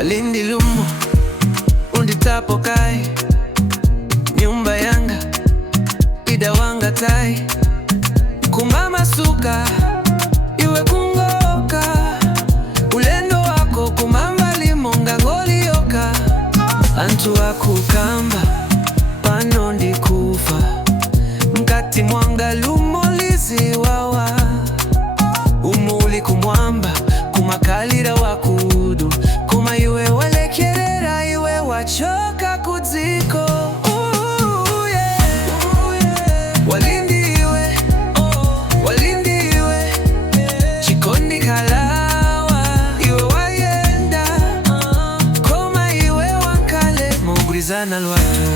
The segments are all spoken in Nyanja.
Walindi lumo unditapo kai nyumba yanga ida wanga tai kumama suka iwe kungoka ulendo wako kumamba limonga ngolioka antu wakukamba pano ndikufa mkati mwanga lumolizi wawa umuli kumwamba kumakalira wakudu kuma iwe walekerera iwe wachoka kudziko. Walindi iwe, Walindi iwe, chikondi kalawa iwe wayenda koma iwe wankale mugurizana lwatu.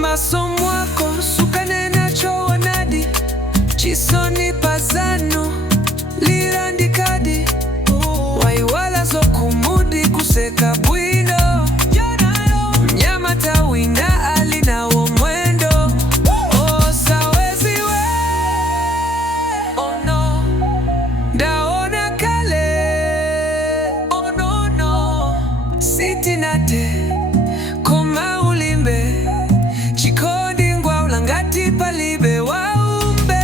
Masomwako sukanena chowonadi chisoni pazano lirandikadi waiwala zokumudi kuseka bwino mnyama tawina alinawo mwendo osaweziwe ono ndaona kale onono sitinate koma ulimbe chikondi ngwa ulangati palibe waumbe.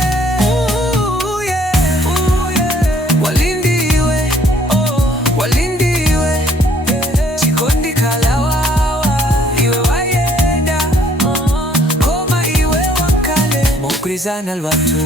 Walindi iwe, Walindi iwe, chikondi kalawawa iwe wayenda koma iwe wankale mugurizana lwatu.